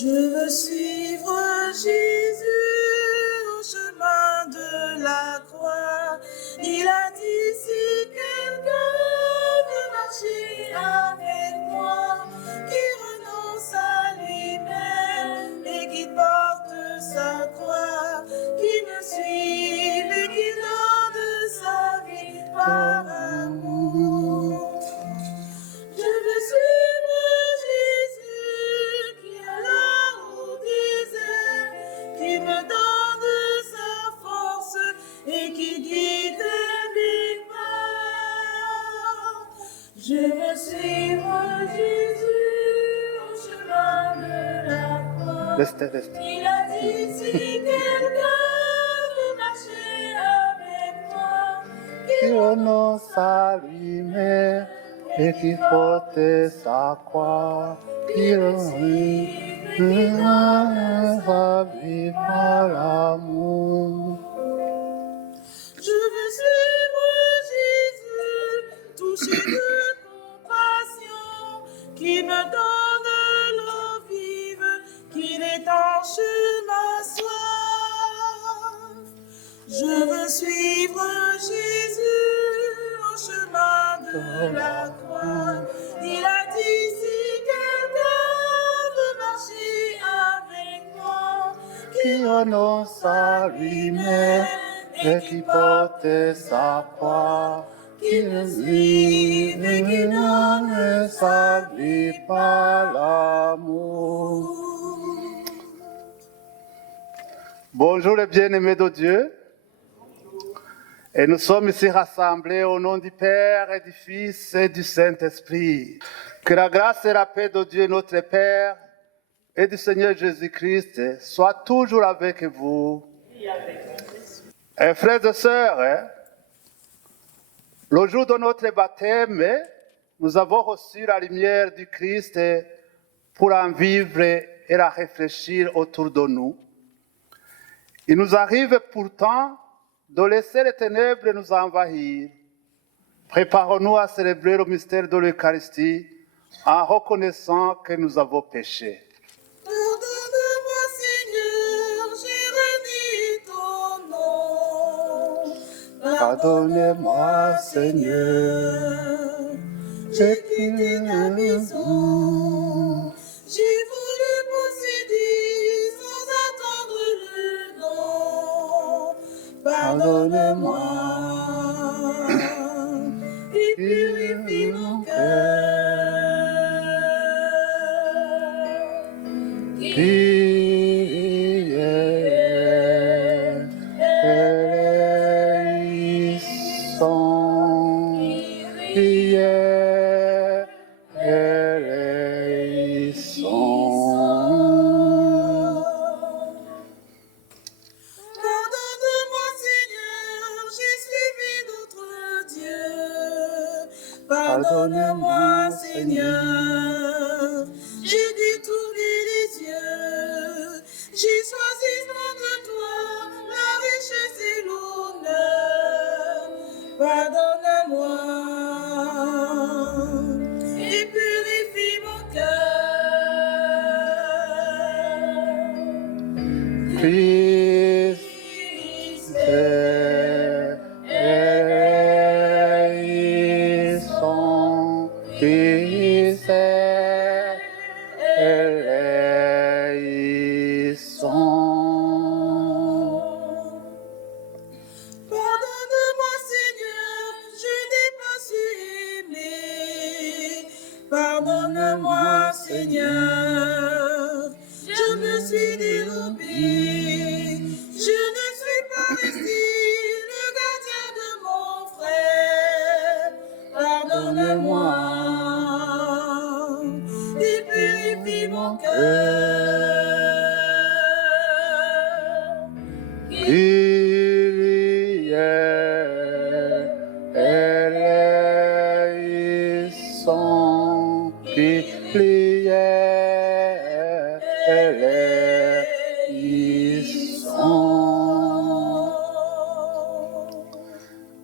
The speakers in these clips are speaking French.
Je veux suivre Jésus au chemin de la croix. Il a dit si quelqu'un veut marcher avec moi, qu'il renonce à lui-même et qu'il porte sa croix, qu'il me suive et qu'il donne sa vie par amour. Je veux suivre Jésus qui est là au désert, qui me donne sa force et qui guide mes pas. Je veux suivre Jésus au chemin de la croix. Il a dit si quelqu'un veut marcher avec moi, Qu'il renonce à lui-même et qui porte sa croix, qu'il va vivre par l'amour. Je veux suivre Jésus, touché de compassion, qui me donne l'eau vive, qui étanche ma soif. Je veux suivre Jésus au chemin de la croix. Il a dit si quelqu'un veut marcher avec moi, Qui renonce à lui-même et qui porte sa croix, qu'il vive et qui donne sa vie par l'amour. Bonjour les bien-aimés de Dieu. Et nous sommes ici rassemblés au nom du Père et du Fils et du Saint-Esprit. Que la grâce et la paix de Dieu notre Père et du Seigneur Jésus-Christ soient toujours avec vous. Et frères et sœurs, le jour de notre baptême, nous avons reçu la lumière du Christ pour en vivre et la réfléchir autour de nous. Il nous arrive pourtant de laisser les ténèbres nous envahir. Préparons-nous à célébrer le mystère de l'Eucharistie en reconnaissant que nous avons péché. Pardonne-moi, Seigneur, j'ai renié ton nom. Pardonnez-moi, Seigneur, J'ai quitté ta maison. J'ai voulu posséder sans attendre le don. Pardonne-moi et purifie mon cœur. Pardonne-moi, Seigneur, j'ai suivi d'autres dieux. Pardonne-moi, Seigneur, j'ai détourné les yeux. J'ai choisi loin de toi la richesse et l'honneur. Pardonne-moi et purifie mon cœur. Christ Pardonne-moi, Seigneur, je n'ai pas su aimer. Pardonne-moi, Seigneur, je me suis dérobé. Je ne suis pas resté le gardien de mon frère. Pardonne-moi et purifie mon cœur.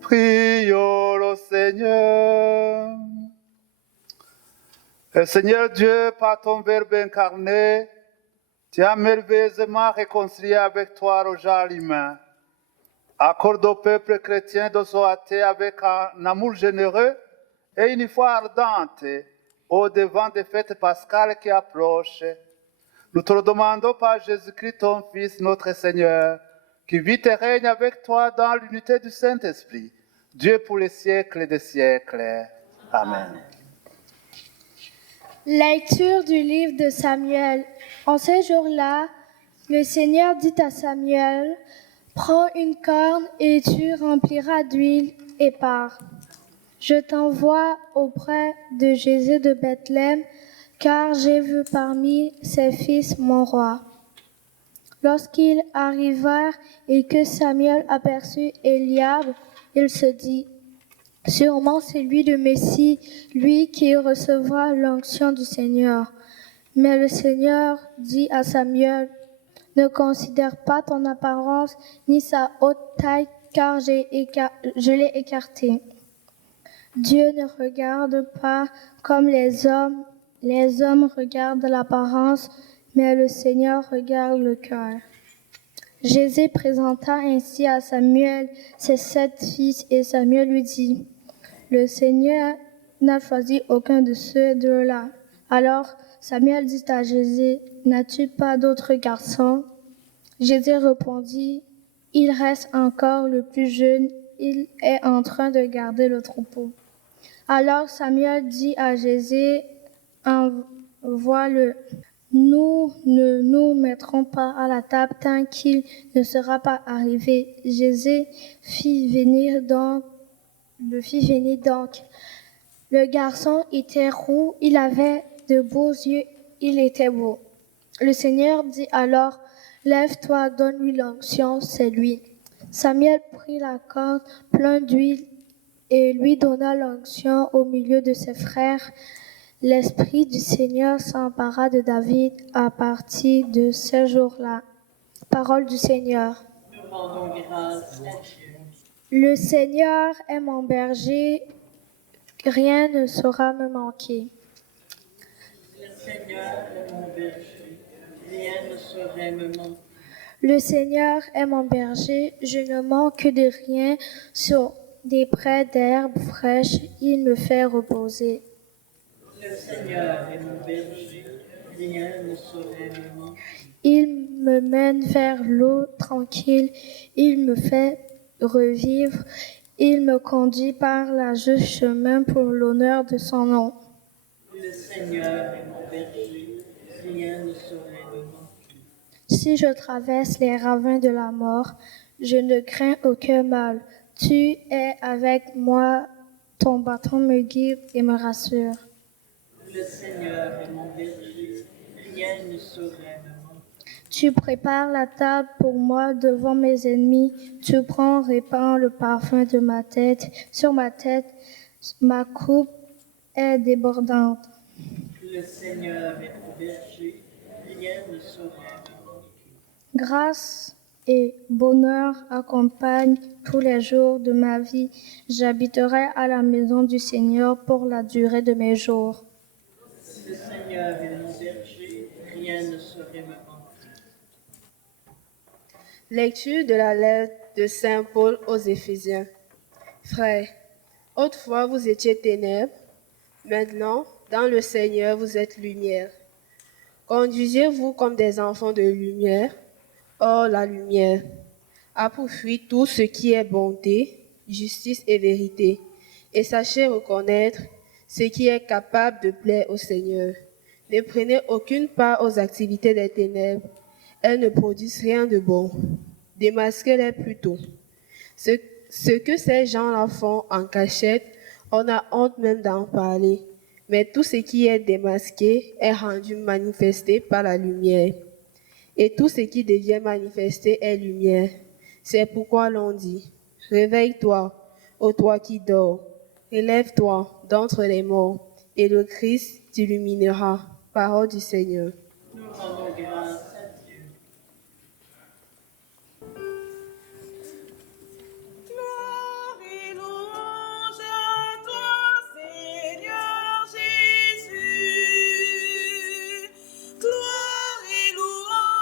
Prions le Seigneur. Seigneur Dieu, par ton Verbe incarné, Tu as merveilleusement réconcilié avec toi Roger Limain. Accorde au peuple chrétien de se hâter avec un amour généreux et une foi ardente au devant des fêtes pascales qui approchent. Nous te le demandons par Jésus-Christ, ton Fils, notre Seigneur, qui vit et règne avec toi dans l'unité du Saint-Esprit, Dieu pour les siècles des siècles. Amen. Lecture du livre de Samuel. En ce jour-là, le Seigneur dit à Samuel, « Prends une corne et tu rempliras d'huile et pars. Je t'envoie auprès de Jésé de Bethléem, car j'ai vu parmi ses fils mon roi. » Lorsqu'ils arrivèrent et que Samuel aperçut Eliab, il se dit, « Sûrement c'est lui le Messie, lui qui recevra l'onction du Seigneur. » Mais le Seigneur dit à Samuel, « Ne considère pas ton apparence ni sa haute taille, car je l'ai écarté. » Dieu ne regarde pas comme les hommes regardent l'apparence, mais le Seigneur regarde le cœur. Jésé présenta ainsi à Samuel ses 7 fils et Samuel lui dit, « Le Seigneur n'a choisi aucun de ceux deux-là. » Alors Samuel dit à Jésé, « N'as-tu pas d'autres garçons? » Jésé répondit, « Il reste encore le plus jeune, il est en train de garder le troupeau. » Alors Samuel dit à Jésé, « Envoie-le. Nous ne nous mettrons pas à la table tant qu'il ne sera pas arrivé. » Jésé le fit venir donc. Le garçon était roux, il avait de beaux yeux, il était beau. Le Seigneur dit alors, « Lève-toi, donne-lui l'onction, c'est lui. » Samuel prit la corne pleine d'huile et lui donna l'onction au milieu de ses frères. L'Esprit du Seigneur s'empara de David à partir de ce jour-là. Parole du Seigneur. Nous rendons grâce à Dieu. Le Seigneur est mon berger, rien ne saura me manquer. Le Seigneur est mon berger, rien ne saurait me manquer. Le Seigneur est mon berger, je ne manque de rien. Sur des prés d'herbes fraîches, il me fait reposer. Le Seigneur est mon berger, rien ne saurait me manquer. Il me mène vers l'eau tranquille, il me fait revivre, il me conduit par la juste chemin pour l'honneur de son nom. Le Seigneur est mon berger, rien ne saurait me manquer. Si je traverse les ravins de la mort, je ne crains aucun mal. Tu es avec moi, ton bâton me guide et me rassure. Le Seigneur est mon berger, rien ne saurait me manquer. Tu prépares la table pour moi devant mes ennemis. Tu prends, répands le parfum de ma tête. Sur ma tête, ma coupe est débordante. Le Seigneur est mon berger, rien ne saurait me manquer. Grâce et bonheur accompagnent tous les jours de ma vie. J'habiterai à la maison du Seigneur pour la durée de mes jours. Le Seigneur est mon berger, rien ne saurait me manquer. Lecture de la lettre de Saint Paul aux Éphésiens. Frères, autrefois vous étiez ténèbres, maintenant, dans le Seigneur, vous êtes lumière. Conduisez-vous comme des enfants de lumière. Or, la lumière a pour fruit tout ce qui est bonté, justice et vérité, et sachez reconnaître ce qui est capable de plaire au Seigneur. Ne prenez aucune part aux activités des ténèbres. Elles ne produisent rien de bon. Démasquez-les plutôt. Ce que ces gens-là font en cachette, on a honte même d'en parler. Mais tout ce qui est démasqué est rendu manifesté par la lumière. Et tout ce qui devient manifesté est lumière. C'est pourquoi l'on dit, réveille-toi, ô toi qui dors, relève-toi d'entre les morts, et le Christ t'illuminera. Parole du Seigneur. Nous rendons grâce à Dieu. Gloire et louange à toi, Seigneur Jésus. Gloire et louange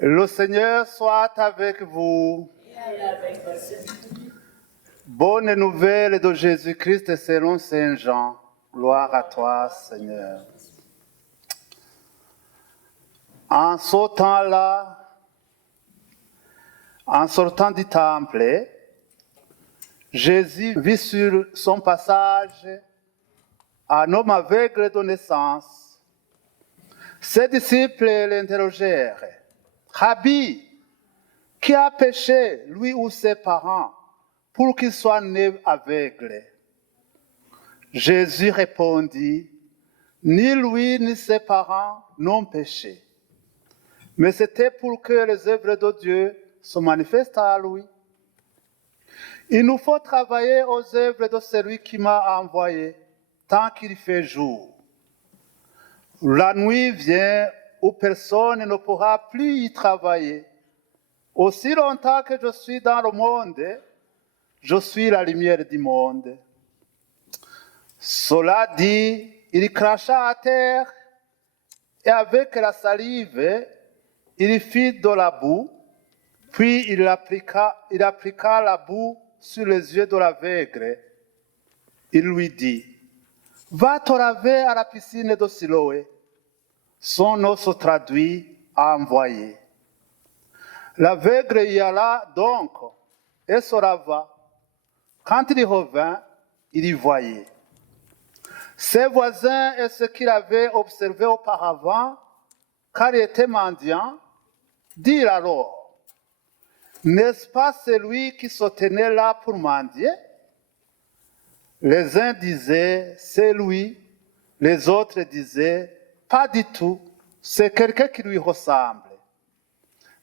Le Seigneur soit avec vous. Bonne nouvelle de Jésus-Christ selon Saint Jean. Gloire à toi, Seigneur. En ce temps-là, en sortant du temple, Jésus vit sur son passage un homme aveugle de naissance. Ses disciples l'interrogèrent. Rabbi, qui a péché, lui ou ses parents, pour qu'il soit né aveugle? Jésus répondit, ni lui ni ses parents n'ont péché, mais c'était pour que les œuvres de Dieu se manifestent à lui. Il nous faut travailler aux œuvres de celui qui m'a envoyé, tant qu'il fait jour. La nuit vient où personne ne pourra plus y travailler. Aussi longtemps que je suis dans le monde, je suis la lumière du monde. Cela dit, il cracha à terre et avec la salive, il fit de la boue, puis il appliqua la boue sur les yeux de l'aveugle. Il lui dit, « Va te laver à la piscine de Siloé. » Son nom se traduit à envoyer. L'aveugle y alla donc et se lava. Quand il revint, il y voyait. Ses voisins et ceux qu'il avait observés auparavant, car il était mendiant, dirent alors, n'est-ce pas celui qui se tenait là pour mendier? Les uns disaient, c'est lui. Les autres disaient, pas du tout, c'est quelqu'un qui lui ressemble.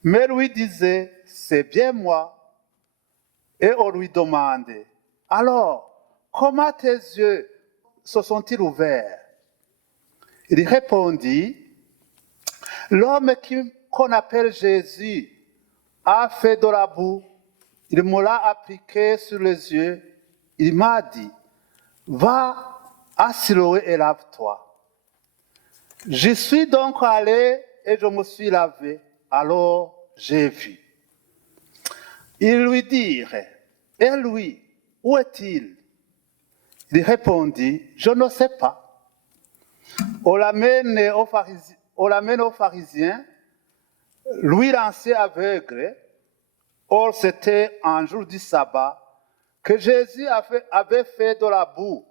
Mais lui disait, c'est bien moi. Et on lui demandait, alors, comment tes yeux se sont-ils ouverts? Il répondit, l'homme qu'on appelle Jésus a fait de la boue, il me l'a appliqué sur les yeux, il m'a dit, va à Siloé et lave-toi. J'y suis donc allé et je me suis lavé, alors j'ai vu. Ils lui dirent, et lui, où est-il? Il répondit, je ne sais pas. On l'amène aux pharisiens, lui l'ancien aveugle. Or c'était un jour du sabbat que Jésus avait fait de la boue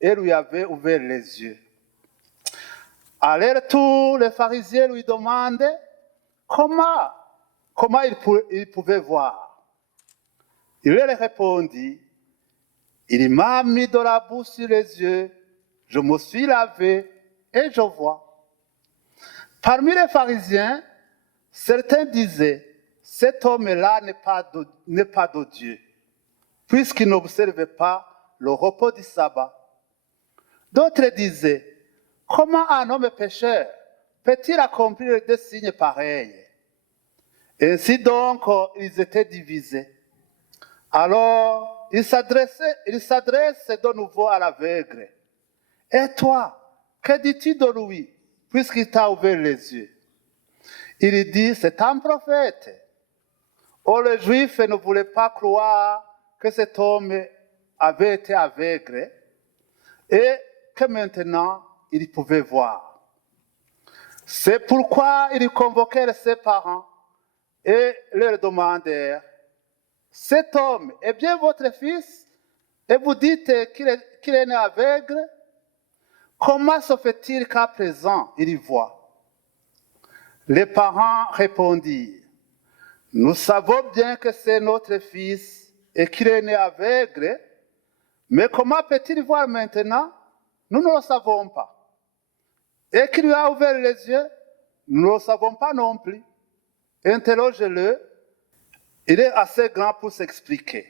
et lui avait ouvert les yeux. À leur tour, les pharisiens lui demandaient comment il pouvait voir. Il leur répondit, il m'a mis de la boue sur les yeux, je me suis lavé et je vois. Parmi les pharisiens, certains disaient, cet homme-là n'est pas de Dieu, puisqu'il n'observe pas le repos du sabbat. D'autres disaient, comment un homme pécheur peut-il accomplir des signes pareils? Ainsi donc, ils étaient divisés. Alors, il s'adresse de nouveau à l'aveugle. Et toi, que dis-tu de lui, puisqu'il t'a ouvert les yeux? Il dit, c'est un prophète. Or, les Juifs ne voulaient pas croire que cet homme avait été aveugle et que maintenant, il pouvait voir. C'est pourquoi ils convoquèrent ses parents et leur demandèrent, cet homme est bien votre fils et vous dites qu'il est né aveugle? Comment se fait-il qu'à présent il y voit? Les parents répondirent, nous savons bien que c'est notre fils et qu'il est né aveugle, mais comment peut-il voir maintenant? Nous ne le savons pas. Et qui lui a ouvert les yeux? Nous ne le savons pas non plus. Interroge-le. Il est assez grand pour s'expliquer.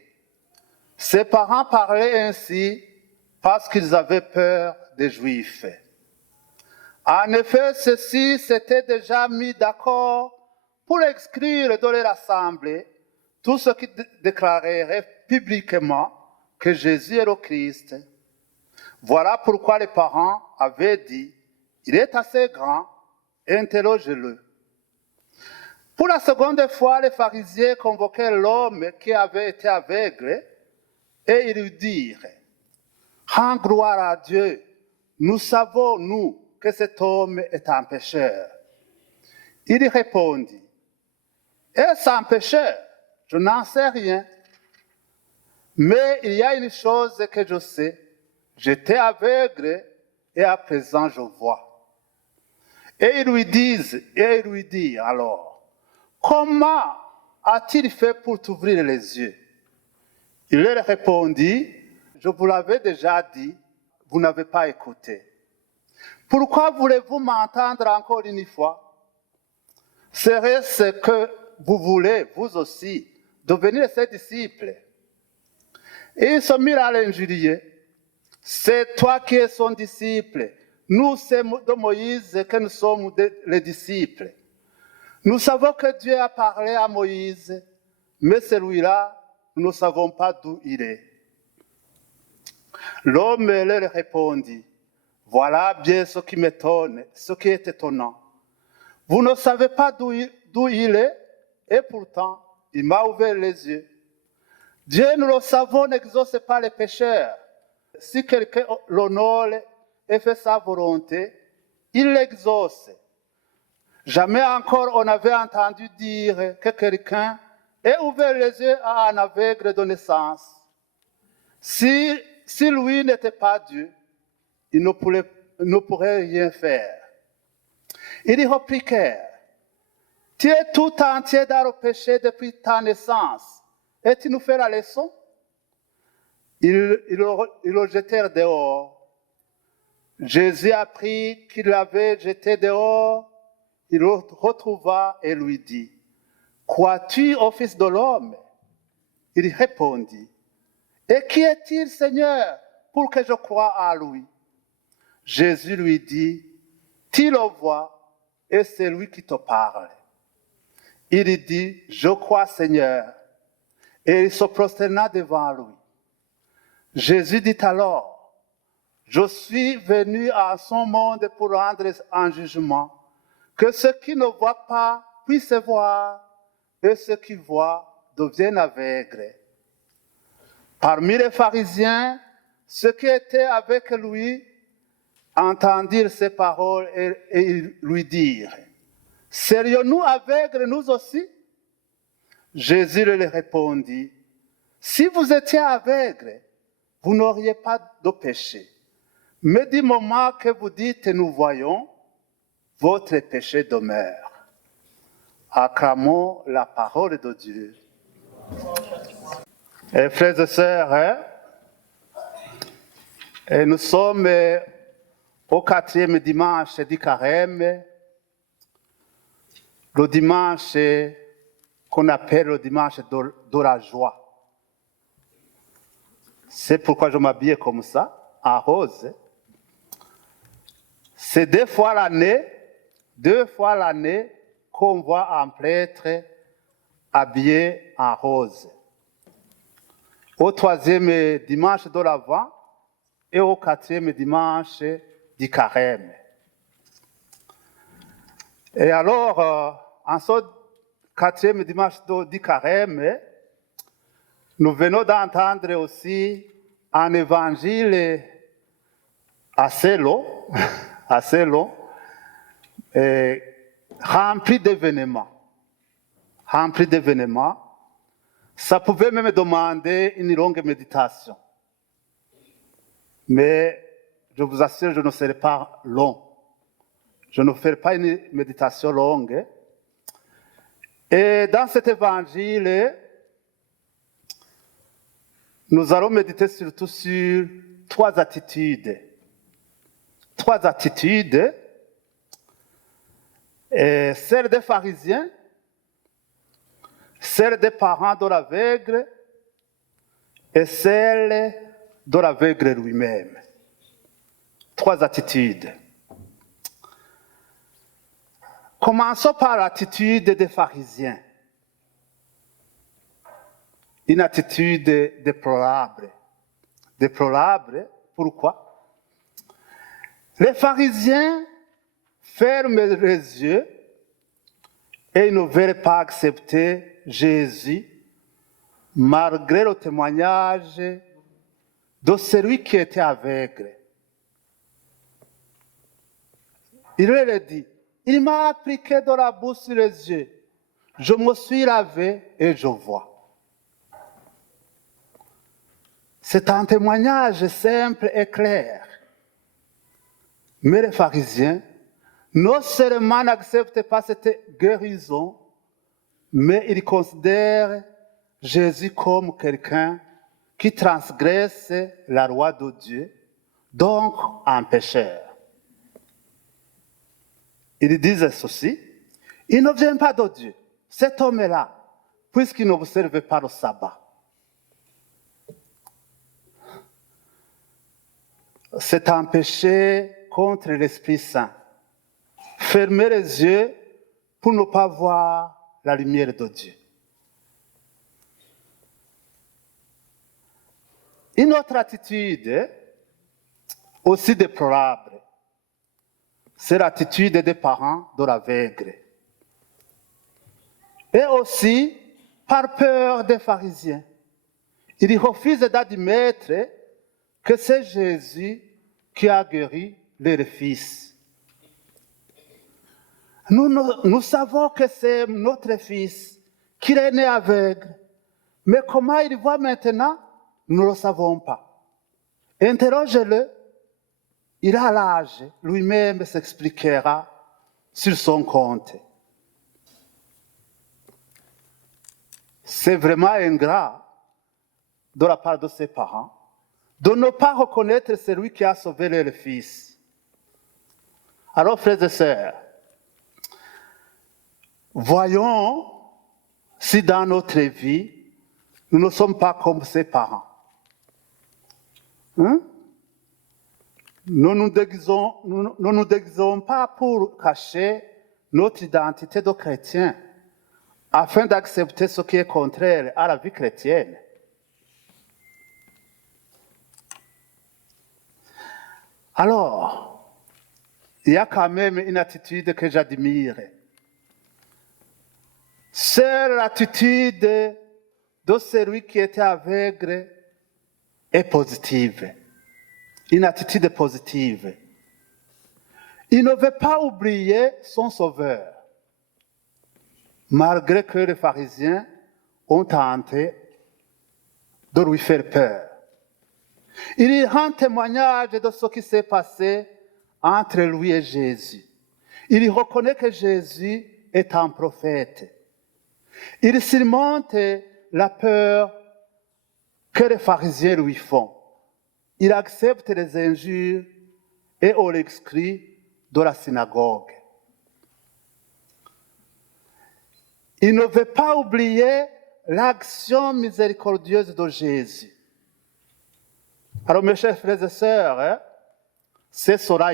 Ses parents parlaient ainsi parce qu'ils avaient peur des Juifs. En effet, ceux-ci s'étaient déjà mis d'accord pour exclure de leur assemblée tous ceux qui déclareraient publiquement que Jésus est le Christ. Voilà pourquoi les parents avaient dit, il est assez grand, interroge-le. Pour la seconde fois, les pharisiens convoquaient l'homme qui avait été aveugle et ils lui dirent, « Rends gloire à Dieu, nous savons, nous, que cet homme est un pécheur. » Il répondit, « Est-ce un pécheur? Je n'en sais rien. Mais il y a une chose que je sais, j'étais aveugle et à présent je vois. » Et ils lui disent alors, « Comment a-t-il fait pour t'ouvrir les yeux? » Il leur répondit, « Je vous l'avais déjà dit, vous n'avez pas écouté. Pourquoi voulez-vous m'entendre encore une fois? Serait-ce que vous voulez, vous aussi, devenir ses disciples? » Et ils se mirent à l'injurier. « C'est toi qui es son disciple. Nous, c'est de Moïse que nous sommes les disciples. Nous savons que Dieu a parlé à Moïse, mais celui-là, nous ne savons pas d'où il est. » L'homme leur répondit, « Voilà bien ce qui m'étonne, ce qui est étonnant. Vous ne savez pas d'où il est, et pourtant, il m'a ouvert les yeux. Dieu, nous le savons, n'exauce pas les pécheurs. Si quelqu'un l'honore et fait sa volonté, il l'exauce. Jamais encore on avait entendu dire que quelqu'un ait ouvert les yeux à un aveugle de naissance. Si lui n'était pas Dieu, il ne pourrait rien faire. » Ils répliquèrent, « Tu es tout entier dans le péché depuis ta naissance, et tu nous fais la leçon? » Ils le jetèrent dehors. Jésus apprit qu'il l'avait jeté dehors. Il le retrouva et lui dit, « Crois-tu au Fils de l'homme? » Il répondit, « Et qui est-il, Seigneur, pour que je croie à lui? » Jésus lui dit, « Tu le vois, et c'est lui qui te parle. » Il dit, « Je crois, Seigneur. » Et il se prosterna devant lui. Jésus dit alors, « Je suis venu à son monde pour rendre un jugement, que ceux qui ne voient pas puissent voir, et ceux qui voient deviennent aveugles. » Parmi les pharisiens, ceux qui étaient avec lui entendirent ces paroles et lui dirent, « Serions-nous aveugles nous aussi? » Jésus leur répondit, « Si vous étiez aveugles, vous n'auriez pas de péché. Mais du moment que vous dites « nous voyons », votre péché demeure. » Acclamons la parole de Dieu. Et frères et sœurs, et nous sommes au 4e dimanche du carême, le dimanche qu'on appelle le dimanche de la joie. C'est pourquoi je m'habille comme ça, en rose. C'est 2 fois l'année qu'on voit un prêtre habillé en rose. Au 3e dimanche de l'Avent et au 4e dimanche du carême. Et alors, en ce 4e dimanche du carême, nous venons d'entendre aussi un évangile assez long, rempli d'événements. Ça pouvait même demander une longue méditation. Mais je vous assure, je ne serai pas long. Je ne ferai pas une méditation longue. Et dans cet évangile, nous allons méditer surtout sur 3 attitudes. 3 attitudes. Et celle des pharisiens, celle des parents de l'aveugle et celle de l'aveugle lui-même. 3 attitudes. Commençons par l'attitude des pharisiens. Une attitude déplorable. Déplorable, pourquoi? Les pharisiens ferment les yeux Et ils ne veulent pas accepter Jésus malgré le témoignage de celui qui était aveugle. Il leur a dit, il m'a appliqué de la boue sur les yeux. Je me suis lavé et je vois. C'est un témoignage simple et clair. Mais les pharisiens, non seulement n'acceptent pas cette guérison, mais ils considèrent Jésus comme quelqu'un qui transgresse la loi de Dieu, donc un pécheur. Ils disent ceci, il ne vient pas de Dieu, cet homme-là, puisqu'il n'observe pas le sabbat. C'est un péché contre l'Esprit Saint. Fermer les yeux pour ne pas voir la lumière de Dieu. Une autre attitude aussi déplorable, c'est l'attitude des parents de l'aveugle. Et aussi, par peur des pharisiens, ils refusent d'admettre que c'est Jésus qui a guéri leur fils. Nous savons que c'est notre fils, qu'il est né aveugle. Mais comment il voit maintenant, nous ne le savons pas. Interrogez-le, il a l'âge, lui-même s'expliquera sur son compte. C'est vraiment ingrat de la part de ses parents de ne pas reconnaître celui qui a sauvé leur fils. Alors, frères et sœurs, voyons si dans notre vie, nous ne sommes pas comme ses parents. Hein? Nous ne nous déguisons pas pour cacher notre identité de chrétien, afin d'accepter ce qui est contraire à la vie chrétienne. Alors, il y a quand même une attitude que j'admire. C'est l'attitude de celui qui était aveugle et positive. Une attitude positive. Il ne veut pas oublier son sauveur, malgré que les pharisiens ont tenté de lui faire peur. Il rend témoignage de ce qui s'est passé entre lui et Jésus. Il reconnaît que Jésus est un prophète. Il surmonte la peur que les pharisiens lui font. Il accepte les injures et on l'exclut de la synagogue. Il ne veut pas oublier l'action miséricordieuse de Jésus. Alors, mes chers frères et sœurs, ce sera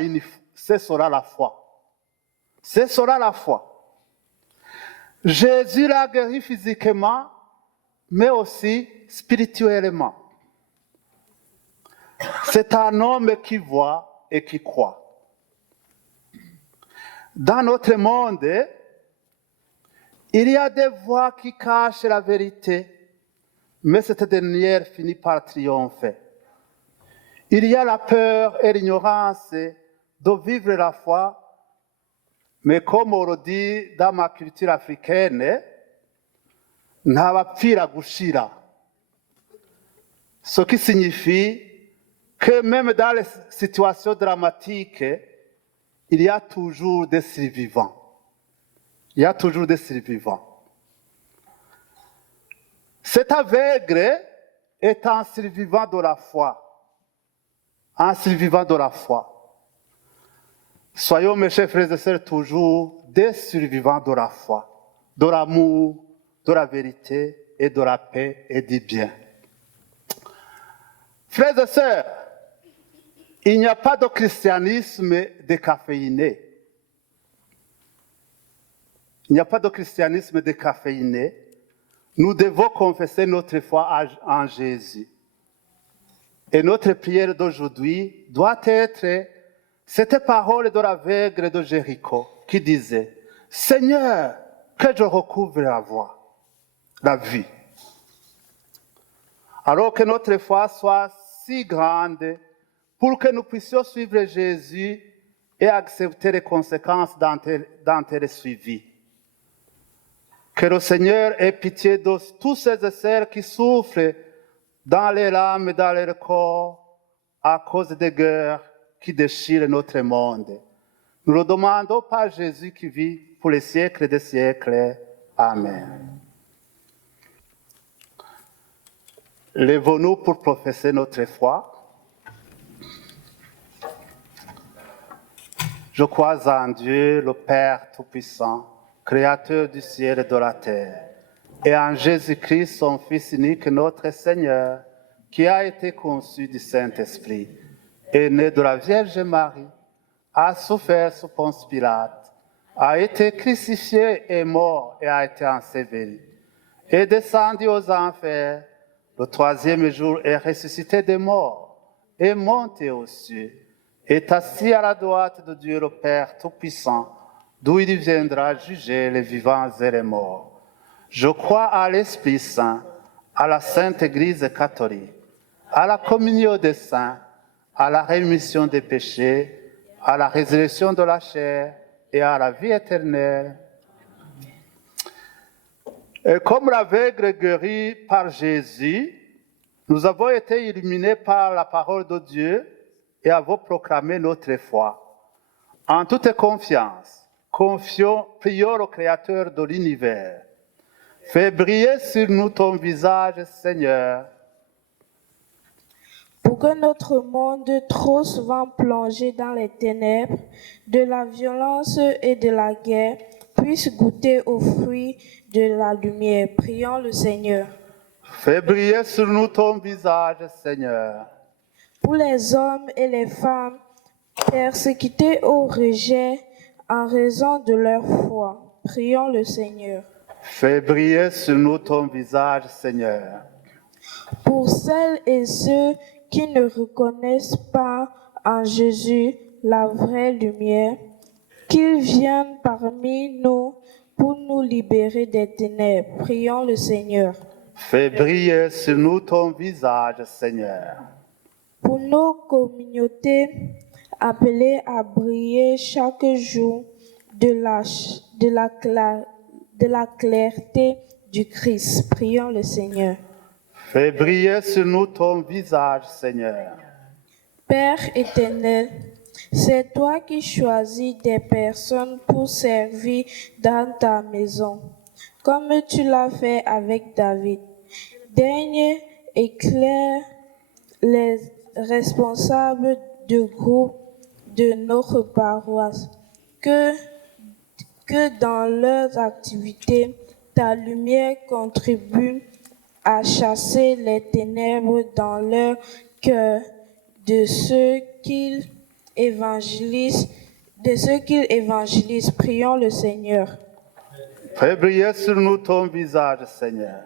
la foi. Ce sera la foi. Jésus l'a guéri physiquement, mais aussi spirituellement. C'est un homme qui voit et qui croit. Dans notre monde, il y a des voix qui cachent la vérité, mais cette dernière finit par triompher. Il y a la peur et l'ignorance de vivre la foi, mais comme on le dit dans ma culture africaine, ntabapfira gushira. Ce qui signifie que même dans les situations dramatiques, il y a toujours des survivants. Il y a toujours des survivants. Cet aveugle est un survivant de la foi. Un survivant de la foi. Soyons, mes chers frères et sœurs, toujours des survivants de la foi, de l'amour, de la vérité et de la paix et du bien. Frères et sœurs, il n'y a pas de christianisme décaféiné. Il n'y a pas de christianisme décaféiné. Nous devons confesser notre foi en Jésus. Et notre prière d'aujourd'hui doit être cette parole de l'aveugle de Jéricho qui disait « Seigneur, que je recouvre la voie, la vie. Alors que notre foi soit si grande pour que nous puissions suivre Jésus et accepter les conséquences d'un tel suivi. Que le Seigneur ait pitié de tous ces et celles qui souffrent dans les âmes et dans leur corps à cause des guerres qui déchirent notre monde. Nous le demandons par Jésus qui vit pour les siècles des siècles. Amen. Lèvons-nous pour professer notre foi. Je crois en Dieu, le Père Tout-Puissant, Créateur du ciel et de la terre, et en Jésus-Christ, son Fils unique, notre Seigneur, qui a été conçu du Saint-Esprit, est né de la Vierge Marie, a souffert sous Ponce Pilate, a été crucifié et mort et a été enseveli, est descendu aux enfers, le troisième jour est ressuscité des morts, est monté aux cieux, est assis à la droite de Dieu le Père Tout-Puissant, d'où il viendra juger les vivants et les morts. Je crois à l'Esprit Saint, à la Sainte Église catholique, à la communion des saints, à la rémission des péchés, à la résurrection de la chair et à la vie éternelle. Et comme l'aveugle guéri par Jésus, nous avons été illuminés par la parole de Dieu et avons proclamé notre foi. En toute confiance, prions le Créateur de l'univers. Fais briller sur nous ton visage, Seigneur. Pour que notre monde, trop souvent plongé dans les ténèbres, de la violence et de la guerre, puisse goûter aux fruits de la lumière. Prions le Seigneur. Fais briller sur nous ton visage, Seigneur. Pour les hommes et les femmes persécutés au rejet en raison de leur foi, prions le Seigneur. Fais briller sur nous ton visage, Seigneur. Pour celles et ceux qui ne reconnaissent pas en Jésus la vraie lumière, qu'il vienne parmi nous pour nous libérer des ténèbres. Prions le Seigneur. Fais briller sur nous ton visage, Seigneur. Pour nos communautés appelées à briller chaque jour de la clarté du Christ, prions le Seigneur. Fais briller sur nous ton visage, Seigneur. Père éternel, c'est toi qui choisis des personnes pour servir dans ta maison, comme tu l'as fait avec David. Daigne éclaire les responsables de groupe de notre paroisse, que dans leurs activités, ta lumière contribue à chasser les ténèbres dans leur cœur de ceux qu'ils évangélisent. Prions le Seigneur. Fais briller sur nous ton visage, Seigneur.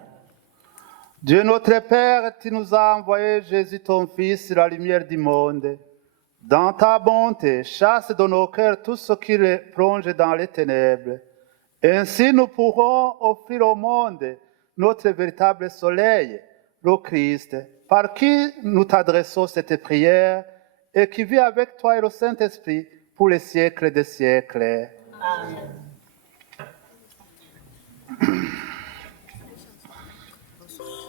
Dieu notre Père, tu nous as envoyé Jésus ton Fils, la lumière du monde. Dans ta bonté, chasse de nos cœurs tout ce qui les plonge dans les ténèbres. Ainsi nous pourrons offrir au monde notre véritable soleil, le Christ, par qui nous t'adressons cette prière et qui vit avec toi et le Saint-Esprit pour les siècles des siècles. Amen.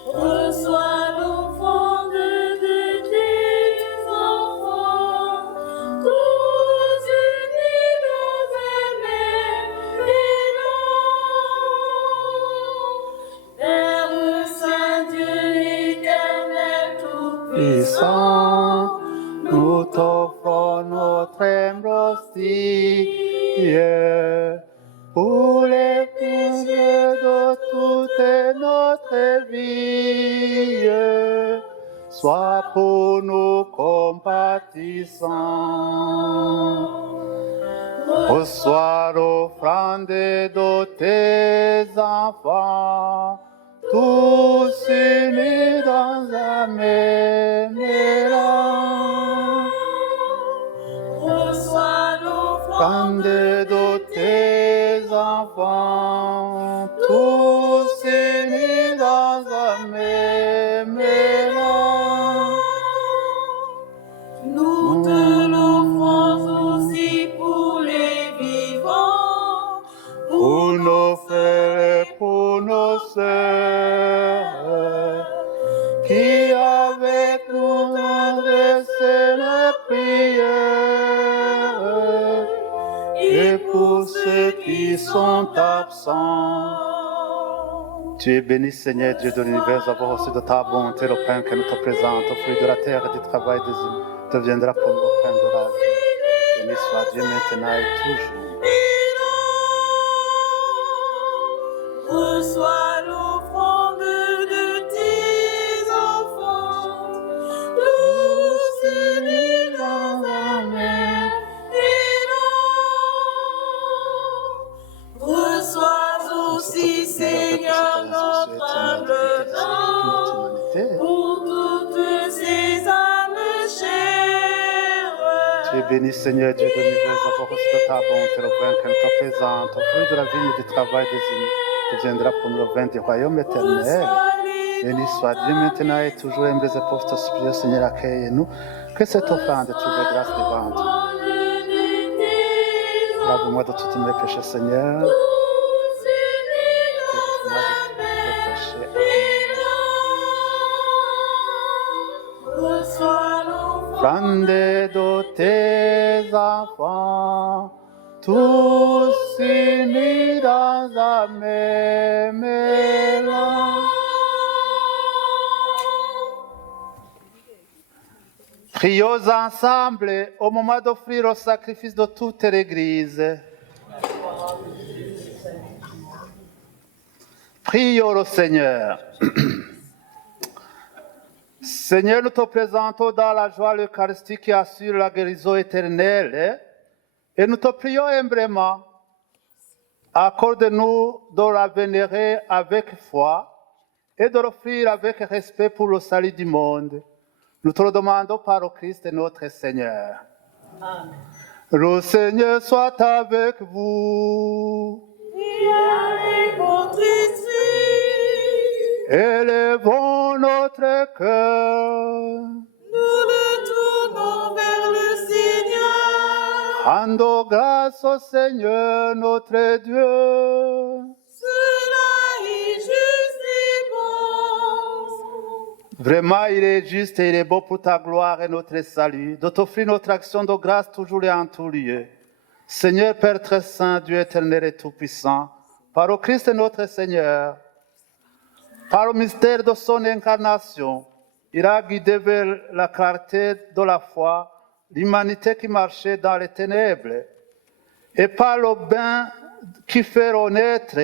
Reçois l'offrande de tes enfants, tous unis dans un même élan. Père Saint-Dieu éternel tout-puissant, Nous t'offrons notre humble hostie pour les péchés de toute notre vie. Sois pour nous compatissant. Reçois l'offrande de tes enfants, tous unis dans un même élan. reçois l'offrande Offrande de tes enfants, pour ceux qui sont absents. Tu es béni, Seigneur, Dieu de l'univers, avoir reçu de ta bonté le pain que nous te présentons, fruit de la terre et du travail des hommes, deviendra pour nous le pain de la vie. Béni soit Dieu maintenant et toujours. Reçois l'offrande de tes enfants, tous unis dans un même élan. Reçois aussi, Seigneur, notre humble don, pour toutes ces âmes chères. Tu es béni, Seigneur, Dieu de l'univers, avoir reçu de ta bonté le pain que nous te présentons, fruit de la vigne et du travail des hommes, deviendra pour nous le vin du royaume éternel. Béni soit Dieu maintenant et toujours, aime les épaules te supplier, Seigneur, accueille-nous. Que cette offrande trouve grâce devant toi. Lave-moi de tous mes péchés, Seigneur. Purifie-moi de tous mes péchés. Offrande de tes enfants, tous unis dans un même élan. Prions ensemble au moment d'offrir le sacrifice de toute l'Église. Prions le Seigneur. Seigneur, nous te présentons dans la joie l'Eucharistie qui assure la guérison éternelle. Et nous te prions humblement, accorde-nous de la vénérer avec foi et de l'offrir avec respect pour le salut du monde. Nous te le demandons par le Christ notre Seigneur. Amen. Le Seigneur soit avec vous. Et avec votre esprit, Élevons notre cœur. nous le tournons vers le Seigneur. Rendons grâce au Seigneur notre Dieu. Cela est juste et bon. Vraiment, il est juste et il est beau pour ta gloire et notre salut, de t'offrir notre action de grâce toujours et en tout lieu. Seigneur Père très saint, Dieu éternel et tout-puissant, par le Christ notre Seigneur, par le mystère de son incarnation, il a guidé vers la clarté de la foi l'humanité qui marchait dans les ténèbres. Et par le bain qui fait renaître,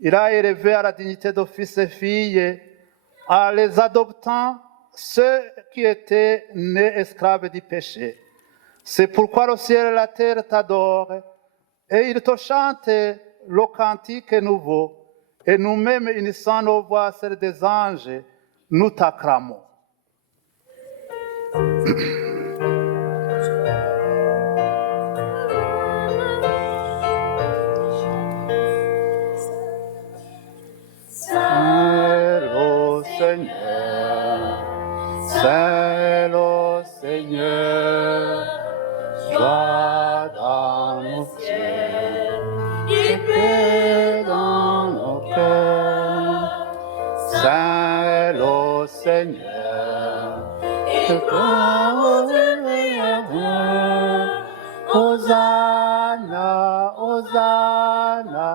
il a élevé à la dignité de fils et filles, en les adoptant ceux qui étaient nés esclaves du péché. C'est pourquoi le ciel et la terre t'adorent, et ils te chantent le cantique nouveau, et nous-mêmes, unissant nos voix à celles des anges, nous t'acclamons. C'est le Seigneur, c'est le Seigneur, joie dans nos cieux, et paix dans nos cœurs. C'est le Seigneur, et gloire Hosanna, Hosanna,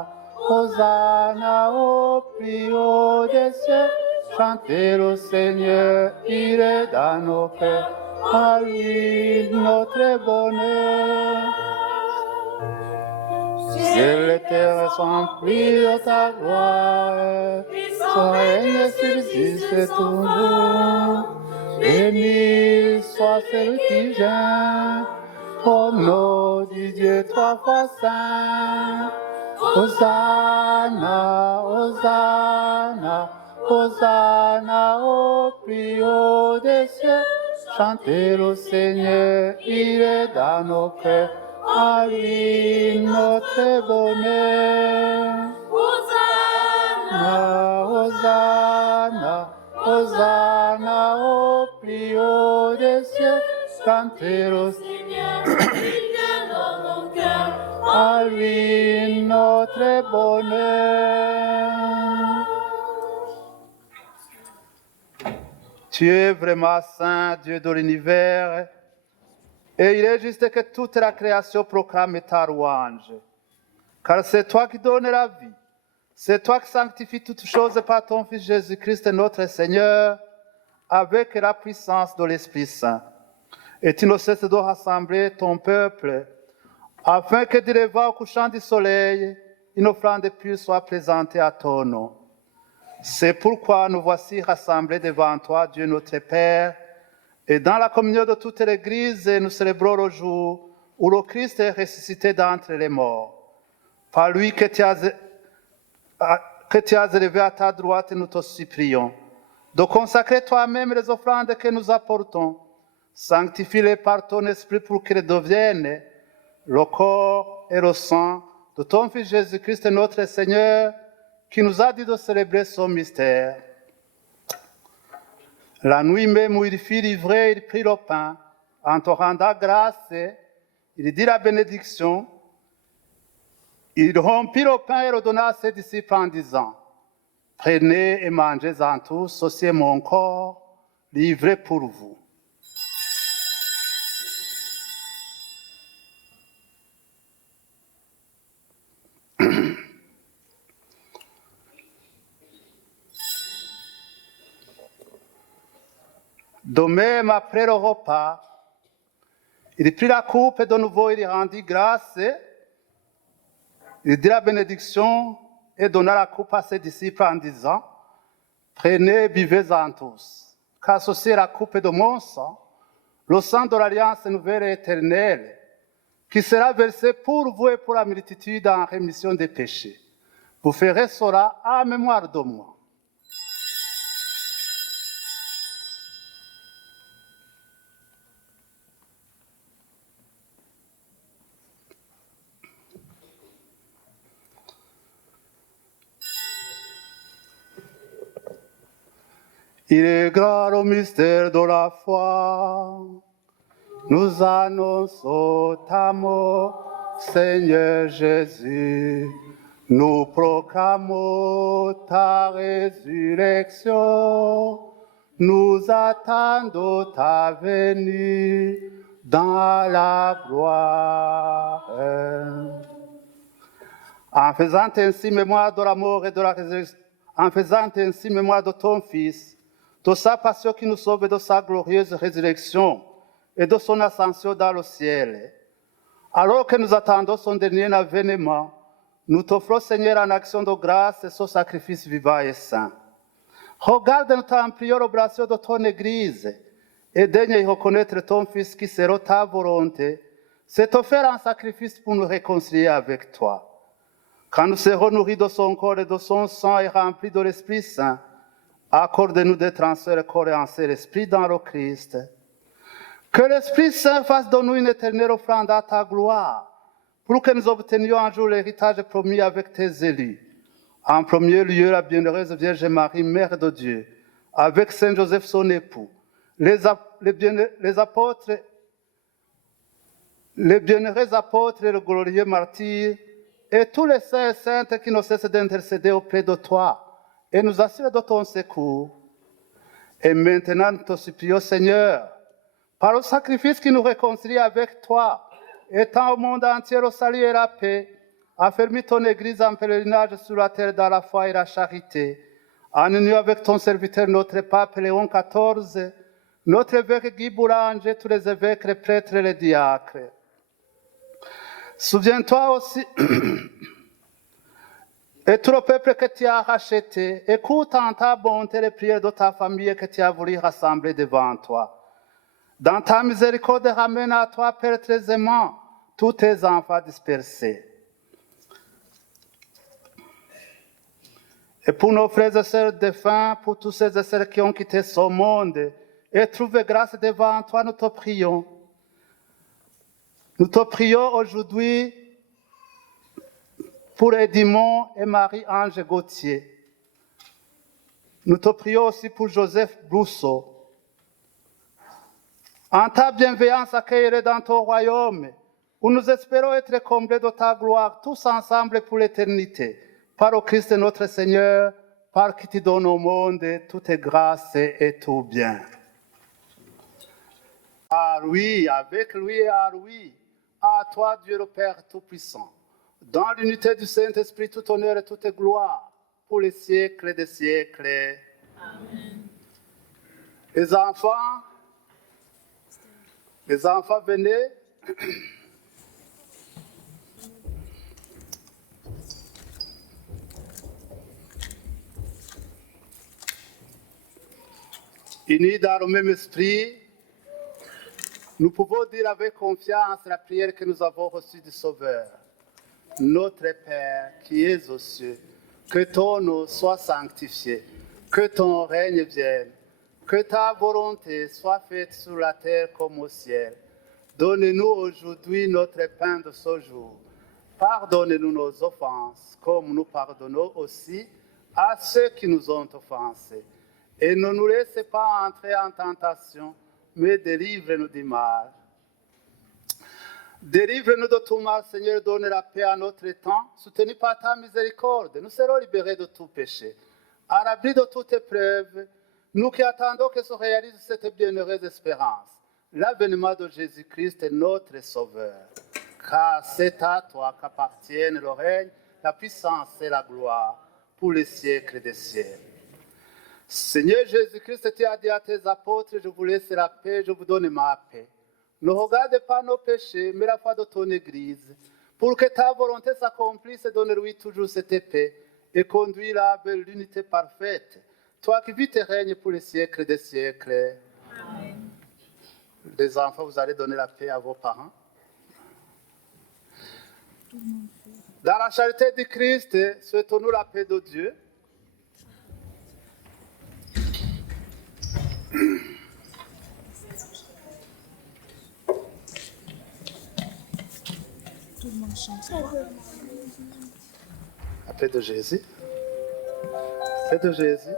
Hosanna au plus haut des cieux. Chantez le Seigneur, il est dans nos cœurs. À lui notre bonheur. Ciel et terre sont remplis de ta gloire. Son règne subsiste toujours. Béni soit celui qui vient. Au nom du Dieu trois fois saint. Hosanna, Hosanna, Hosanna au plus haut des cieux. Chantez le Seigneur, il est dans nos cœurs. À lui notre bonheur. Hosanna, Hosanna, Hosanna au plus haut des cieux. Chantez le Seigneur, il vient dans nos cœurs. À lui notre bonheur. Tu es vraiment saint, Dieu de l'univers, et il est juste que toute la création proclame ta louange. car c'est toi qui donnes la vie. C'est toi qui sanctifies toutes choses par ton Fils Jésus-Christ, notre Seigneur, avec la puissance de l'Esprit Saint. Et tu ne cesses de rassembler ton peuple, afin que du levant au couchant du soleil, une offrande pure soit présentée à ton nom. C'est pourquoi nous voici rassemblés devant toi, Dieu notre Père, et dans la communion de toute l'Église, nous célébrons le jour où le Christ est ressuscité d'entre les morts. Par lui que tu as élevé à ta droite, nous te supplions de consacrer toi-même les offrandes que nous apportons. Sanctifie-les par ton esprit pour qu'elles deviennent le corps et le sang de ton Fils Jésus-Christ, notre Seigneur, qui nous a dit de célébrer son mystère. La nuit même où il fut livré, il prit le pain, en te rendant grâce, il dit la bénédiction. Il rompit le pain et le donna à ses disciples en disant, « Prenez et mangez-en tous, ceci est mon corps, livré pour vous. » De même, après le repas, il prit la coupe et de nouveau il rendit grâce. Il dit la bénédiction et donna la coupe à ses disciples en disant, « Prenez et buvez-en tous, car ceci est la coupe de mon sang, le sang de l'alliance nouvelle et éternelle, qui sera versé pour vous et pour la multitude en rémission des péchés. Vous ferez cela en mémoire de moi. » Il est grand le mystère de la foi. Nous annonçons ta mort, Seigneur Jésus. Nous proclamons ta résurrection. Nous attendons ta venue dans la gloire. En faisant ainsi mémoire de la mort et de la résurrection, en faisant ainsi mémoire de ton Fils, de sa passion qui nous sauve, de sa glorieuse résurrection et de son ascension dans le ciel. Alors que nous attendons son dernier avènement, nous t'offrons, Seigneur, en action de grâce, ce sacrifice vivant et saint. Regarde, nous t'en prions, l'oblation de ton Église et daigne y reconnaître ton Fils qui sera ta volonté, s'est offert en sacrifice pour nous réconcilier avec toi. Quand nous serons nourris de son corps et de son sang et remplis de l'Esprit Saint, accorde-nous d'être en seul corps et en seul esprit dans le Christ. Que l'Esprit Saint fasse de nous une éternelle offrande à ta gloire, pour que nous obtenions un jour l'héritage promis avec tes élus. En premier lieu, la bienheureuse Vierge Marie, Mère de Dieu, avec Saint Joseph son époux, les bienheureux apôtres et le glorieux martyr, et tous les saints et saintes qui ne cessent d'intercéder auprès de toi, et nous assurer de ton secours. Et maintenant, nous te supplions, Seigneur, par le sacrifice qui nous réconcilie avec toi, étends au monde entier le salut et la paix, affermis ton Église en pèlerinage sur la terre dans la foi et la charité, en union avec ton serviteur, notre pape Léon XIV, notre évêque Guy Boulanger, tous les évêques, les prêtres et les diacres. Souviens-toi aussi... Et tout le peuple que tu as racheté, écoute en ta bonté les prières de ta famille que tu as voulu rassembler devant toi. Dans ta miséricorde, ramène à toi, Père très aimant, tous tes enfants dispersés. Et pour nos frères et sœurs défunts, pour tous ces et celles qui ont quitté ce monde et trouvé grâce devant toi, nous te prions. Nous te prions aujourd'hui pour Edmond et Marie-Ange Gauthier. Nous te prions aussi pour Joseph Brousseau. En ta bienveillance, accueille-les dans ton royaume, où nous espérons être comblés de ta gloire, tous ensemble pour l'éternité. Par le Christ notre Seigneur, par qui tu donnes au monde toutes grâces et tout bien. À lui, avec lui et à lui, à toi Dieu le Père Tout-Puissant, dans l'unité du Saint-Esprit, tout honneur et toute gloire, pour les siècles des siècles. Amen. Les enfants, venez. Unis dans le même esprit, nous pouvons dire avec confiance la prière que nous avons reçue du Sauveur. Notre Père qui es aux cieux, que ton nom soit sanctifié, que ton règne vienne, que ta volonté soit faite sur la terre comme au ciel. Donne-nous aujourd'hui notre pain de ce jour. Pardonne-nous nos offenses, comme nous pardonnons aussi à ceux qui nous ont offensés. Et ne nous laisse pas entrer en tentation, mais délivre-nous du mal. Délivre-nous de tout mal, Seigneur, donne la paix à notre temps. Soutenus par ta miséricorde, nous serons libérés de tout péché. À l'abri de toute épreuve, nous qui attendons que se réalise cette bienheureuse espérance, l'avènement de Jésus-Christ, notre Sauveur. Car c'est à toi qu'appartiennent le règne, la puissance et la gloire pour les siècles des siècles. Seigneur Jésus-Christ, tu as dit à tes apôtres, je vous laisse la paix, je vous donne ma paix. Ne regarde pas nos péchés, mais la foi de ton Église, pour que ta volonté s'accomplisse et donne-lui toujours cette paix, et conduis-la vers l'unité parfaite. Toi qui vis et règnes pour les siècles des siècles. Amen. Les enfants, vous allez donner la paix à vos parents. Dans la charité du Christ, souhaitons-nous la paix de Dieu. Tout le monde chante. La paix de Jésus. La paix de Jésus.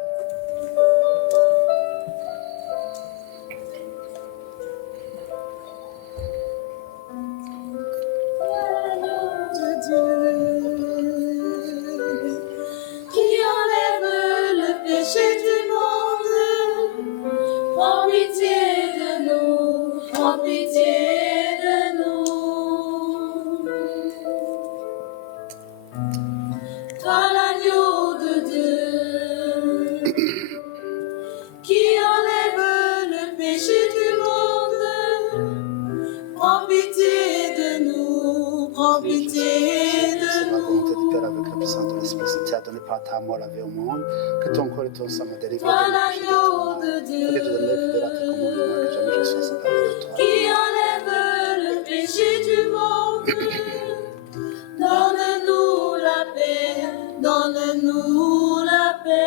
Par ta mort la vie au monde, que ton corps et ton sang me délivrent de Dieu, que tu donnes de la terre comme monument, que jamais je sois séparé de toi. Qui enlève le péché du monde, donne-nous la paix, donne-nous la paix.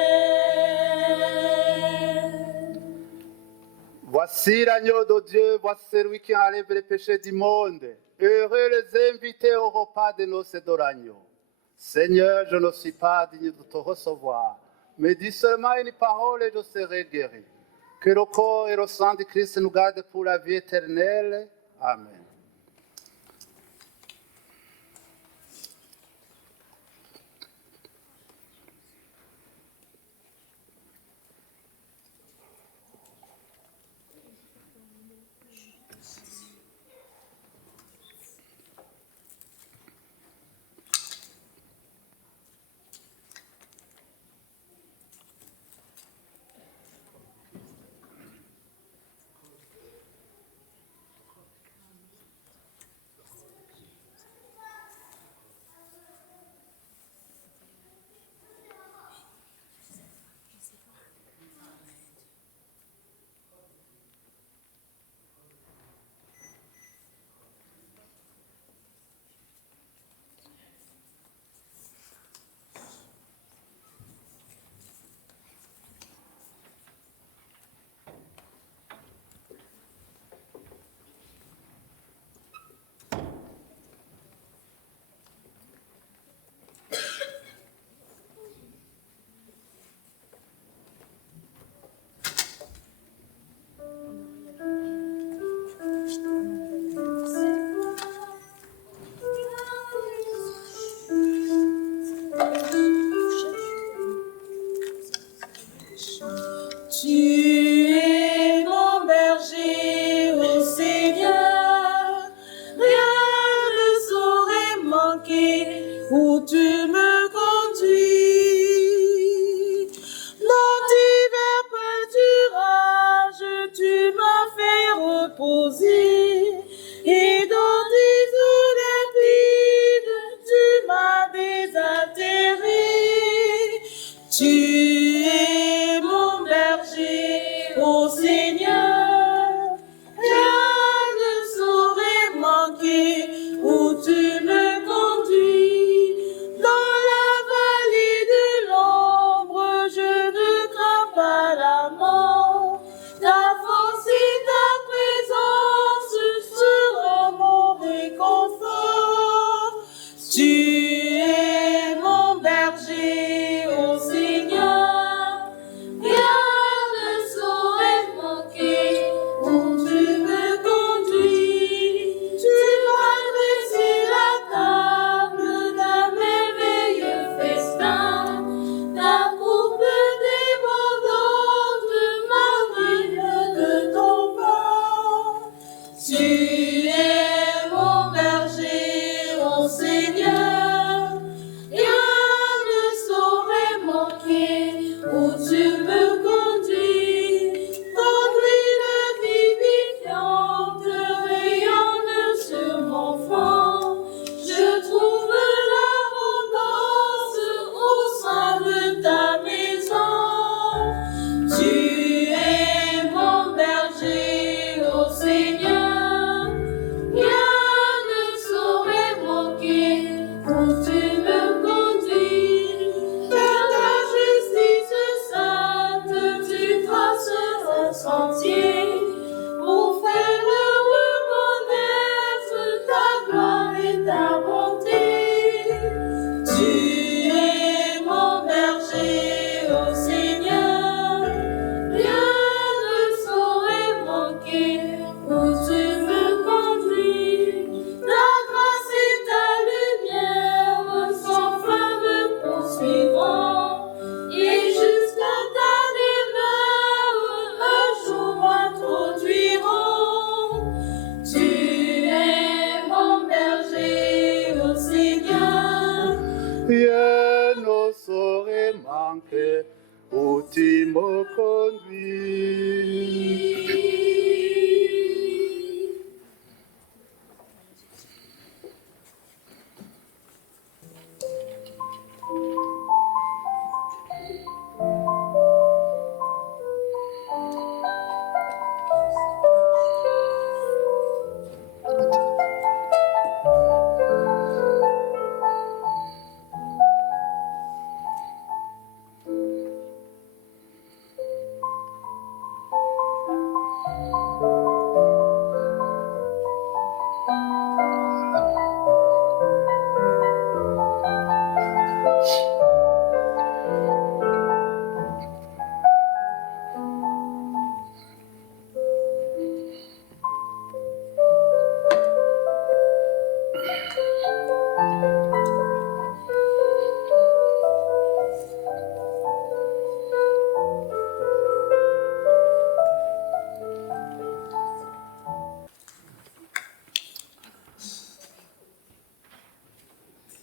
Voici l'agneau de Dieu, voici celui qui enlève les péchés du monde. Heureux les invités au repas de noces de l'agneau. Seigneur, je ne suis pas digne de te recevoir, mais dis seulement une parole et je serai guéri. Que le corps et le sang de Christ nous gardent pour la vie éternelle. Amen.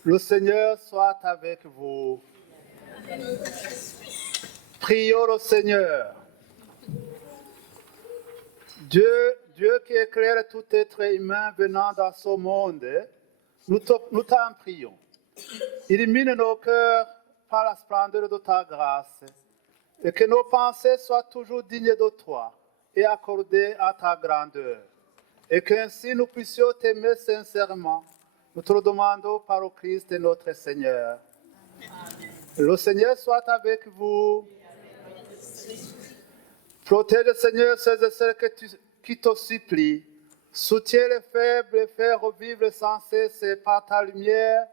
Le Seigneur soit avec vous. Prions le Seigneur. Dieu qui éclaire tout être humain venant dans ce monde, nous t'en prions. Illumine nos cœurs par la splendeur de ta grâce et que nos pensées soient toujours dignes de toi et accordées à ta grandeur. Et qu'ainsi nous puissions t'aimer sincèrement. Nous te le demandons par le Christ notre Seigneur. Le Seigneur soit avec vous. Protège, Seigneur, ceux et celles qui te supplient. Soutiens les faibles et fais revivre sans cesse par ta lumière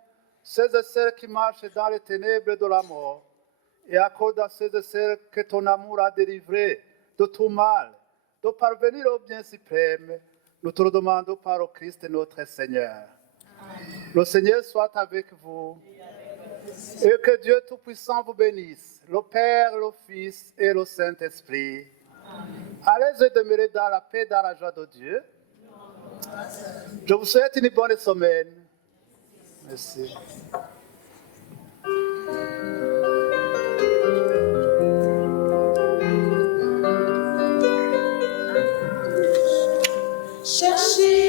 ceux et celles qui marchent dans les ténèbres de la mort. Et accorde à ceux et celles que ton amour a délivrés de tout mal, de parvenir au bien suprême. Nous te le demandons par le Christ notre Seigneur. Amen. Le Seigneur soit avec vous. Et que Dieu Tout-Puissant vous bénisse, le Père, le Fils et le Saint-Esprit. Allez et demeurez dans la paix et dans la joie de Dieu. Je vous souhaite une bonne semaine. Merci. Cherchez